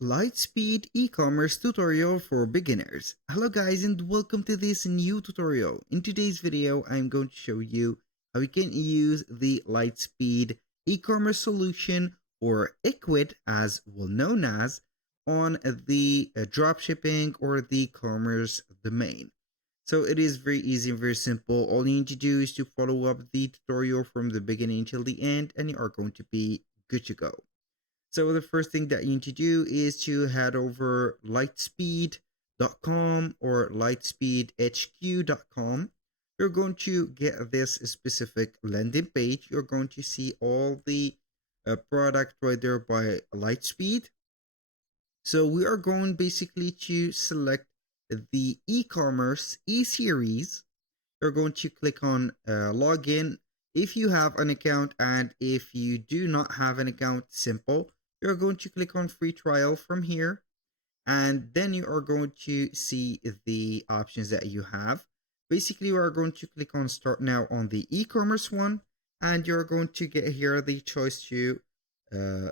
Lightspeed e-commerce tutorial for beginners. Hello guys and welcome to this new tutorial. In today's video, I'm going to show you how you can use the Lightspeed e-commerce solution, or Ecwid as well known as, on the dropshipping or the commerce domain. So it is very easy and very simple. All you need to do is to follow up the tutorial from the beginning till the end and you are going to be good to go. So the first thing that you need to do is to head over lightspeed.com or lightspeedhq.com. You're going to get this specific landing page. You're going to see all the product right there by Lightspeed. So we are going basically to select the e-commerce e-series. You're going to click on login. If you have an account, and if you do not have an account, simple. You're going to click on free trial from here, and then you are going to see the options that you have. Basically, you are going to click on start now on the e-commerce one, and you're going to get here the choice to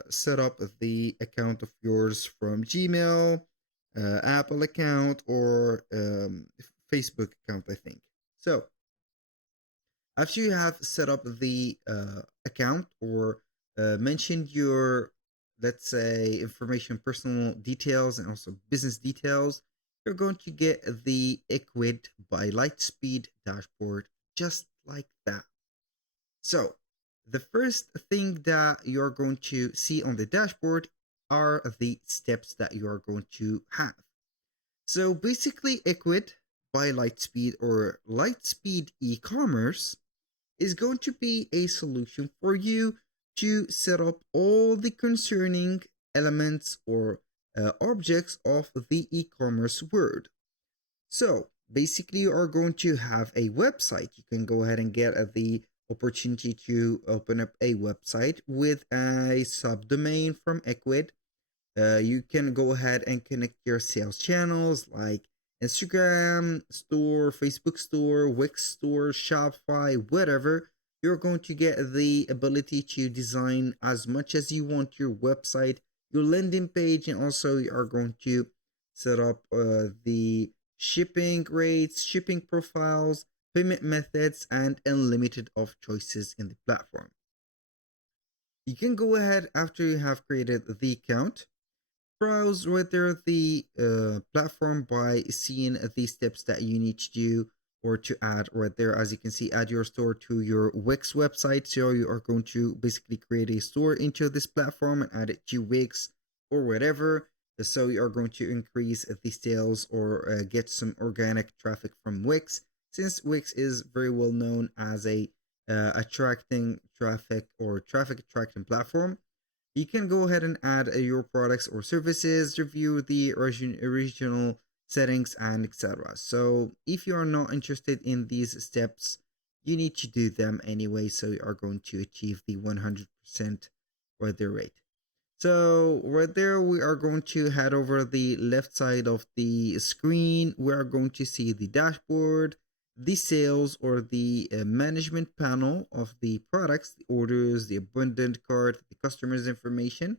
set up the account of yours from Gmail, Apple account, or Facebook account, I think. So after you have set up the account or mentioned your, let's say, information, personal details, and also business details, you're going to get the Ecwid by Lightspeed dashboard just like that. So the first thing that you're going to see on the dashboard are the steps that you are going to have. So basically, Ecwid by Lightspeed or Lightspeed Ecommerce is going to be a solution for you to set up all the concerning elements or objects of the e-commerce world. So basically, you are going to have a website. You can go ahead and get the opportunity to open up a website with a subdomain from Ecwid. You can go ahead and connect your sales channels like Instagram store, Facebook store, Wix store, Shopify, whatever. You're going to get the ability to design as much as you want your website, your landing page, and also you are going to set up the shipping rates, shipping profiles, payment methods, and unlimited of choices in the platform. You can go ahead after you have created the account, browse right there the platform by seeing the steps that you need to do or to add right there. As you can see, add your store to your Wix website. So you are going to basically create a store into this platform and add it to Wix or whatever. So you are going to increase the sales or get some organic traffic from Wix, since Wix is very well known as a attracting traffic or traffic attracting platform. You can go ahead and add your products or services, review the original settings, and etc. So if you are not interested in these steps, you need to do them anyway, so you are going to achieve the 100% right there rate. So right there, we are going to head over the left side of the screen. We are going to see the dashboard, the sales or the management panel of the products, the orders, the abundant cart, the customer's information.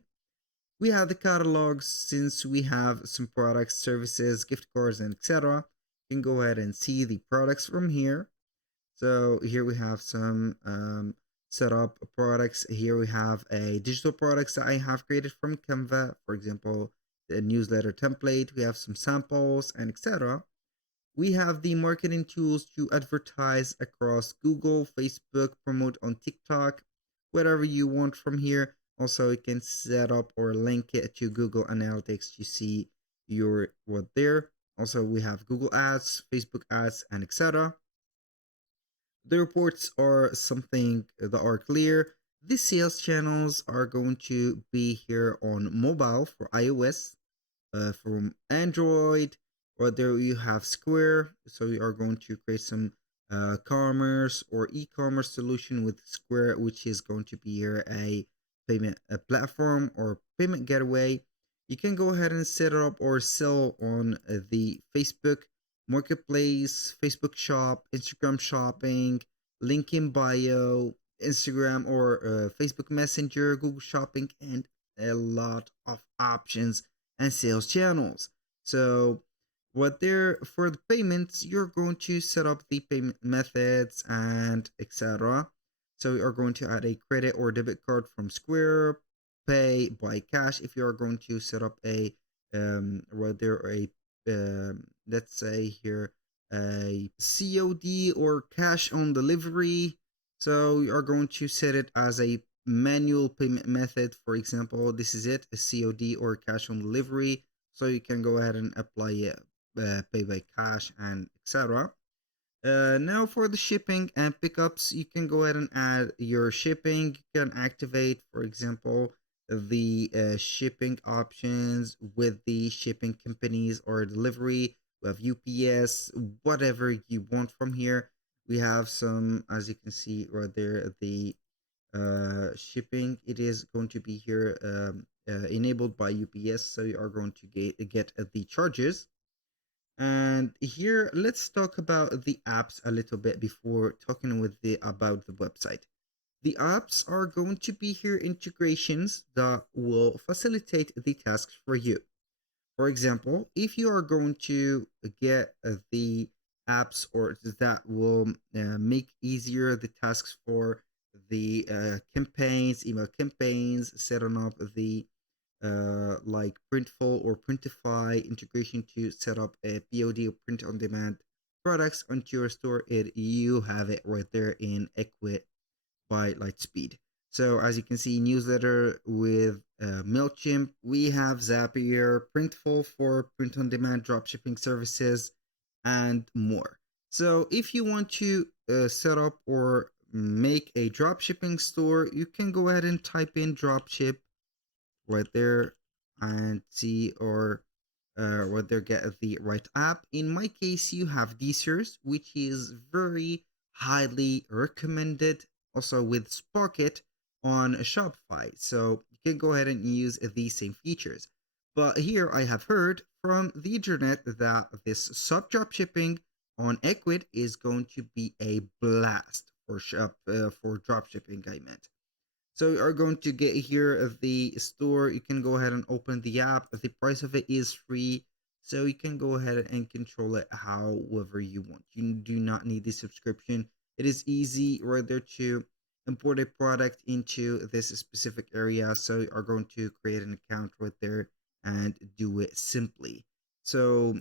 We have the catalogs, since we have some products, services, gift cards, and etc. You can go ahead and see the products from here. So here we have some set up products. Here we have a digital products that I have created from Canva, for example, the newsletter template. We have some samples and etc. We have the marketing tools to advertise across Google, Facebook, promote on TikTok, whatever you want from here. Also, you can set up or link it to Google Analytics to see your what there. Also, we have Google Ads, Facebook Ads, and etc. The reports are something that are clear. The sales channels are going to be here on mobile for iOS, from Android, or there you have Square. So you are going to create some commerce or e-commerce solution with Square, which is going to be here a payment platform or payment gateway. You can go ahead and set it up or sell on the Facebook Marketplace, Facebook Shop, Instagram Shopping, link in bio, Instagram or Facebook Messenger, Google Shopping, and a lot of options and sales channels. So what there for the payments, you're going to set up the payment methods and etc. So you are going to add a credit or debit card from Square, pay by cash if you are going to set up a whether a let's say here a COD or cash on delivery. So you are going to set it as a manual payment method. For example, this is it, a COD or cash on delivery. So you can go ahead and apply it, pay by cash and etc. Now for the shipping and pickups, you can go ahead and add your shipping. You can activate, for example, the shipping options with the shipping companies or delivery. We have UPS, whatever you want from here. We have some, as you can see right there, the shipping. It is going to be here enabled by UPS, so you are going to get the charges. And here, let's talk about the apps a little bit before talking with the about the website. The apps are going to be here integrations that will facilitate the tasks for you. For example, if you are going to get the apps or that will make easier the tasks for the campaigns, email campaigns, setting up the like Printful or Printify integration to set up a POD or print on demand products onto your store, you have it right there in Equid by Lightspeed. So as you can see, newsletter with MailChimp, we have Zapier, Printful for print on demand dropshipping services, and more. So if you want to set up or make a dropshipping store, you can go ahead and type in dropship right there and see or whether get the right app. In my case, you have Desers, which is very highly recommended. Also with Sprocket on Shopify, so you can go ahead and use these same features. But here I have heard from the internet that this sub drop shipping on Equid is going to be a blast for drop shipping. I meant. So you are going to get here the store. You can go ahead and open the app. The price of it is free. So you can go ahead and control it however you want. You do not need the subscription. It is easy right there to import a product into this specific area. So you are going to create an account right there and do it simply. So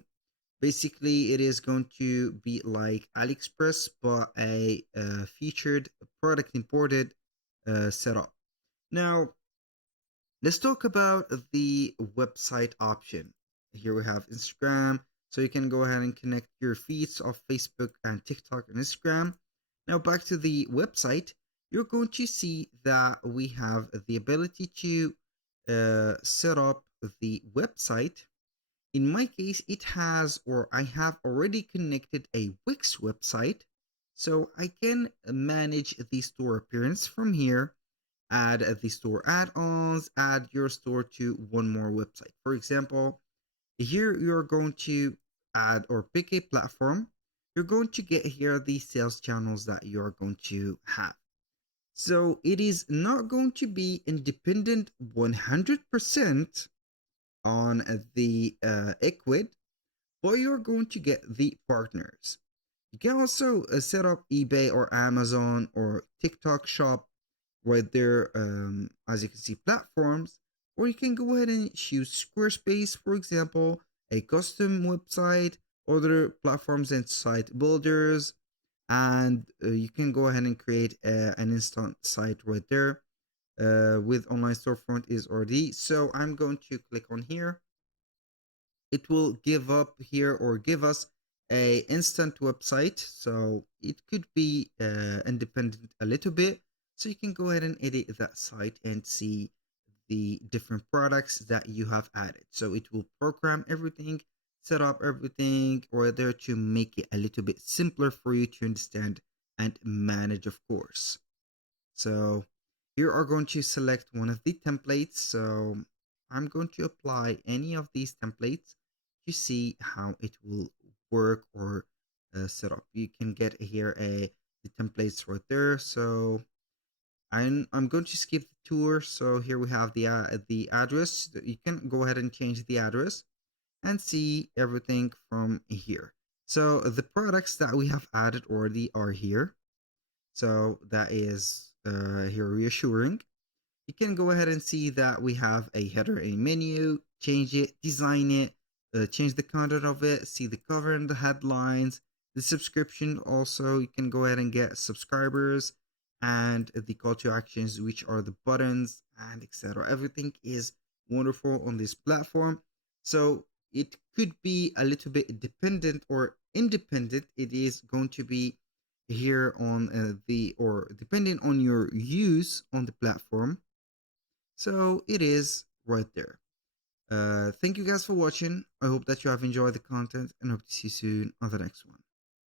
basically, it is going to be like AliExpress, but a featured product imported setup. Now, let's talk about the website option. Here we have Instagram, so you can go ahead and connect your feeds of Facebook and TikTok and Instagram. Now, back to the website, you're going to see that we have the ability to set up the website. In my case, it has, or I have already connected a Wix website, so I can manage the store appearance from here, add the store add-ons, add your store to one more website. For example, here you're going to add or pick a platform. You're going to get here the sales channels that you're going to have. So it is not going to be independent 100% on the Equid, but you're going to get the partners. You can also set up eBay or Amazon or TikTok shop right there, as you can see, platforms, or you can go ahead and choose Squarespace, for example, a custom website, other platforms and site builders, and you can go ahead and create an instant site right there with online storefront is already. So I'm going to click on here. It will give up here or give us a instant website, so it could be independent a little bit, so you can go ahead and edit that site and see the different products that you have added. So it will program everything, set up everything right there to make it a little bit simpler for you to understand and manage, of course. So you are going to select one of the templates. So I'm going to apply any of these templates to see how it will work or set up. You can get here the templates right there. So I'm going to skip the tour. So here we have the address. You can go ahead and change the address and see everything from here. So the products that we have added already are here. So that is here reassuring. You can go ahead and see that we have a header and menu, change it, design it, change the content of it, see the cover and the headlines, the subscription. Also, you can go ahead and get subscribers and the call to actions, which are the buttons and etc. Everything is wonderful on this platform. So it could be a little bit dependent or independent. It is going to be here on the or depending on your use on the platform, so it is right there. Thank you guys for watching. I hope that you have enjoyed the content and hope to see you soon on the next one.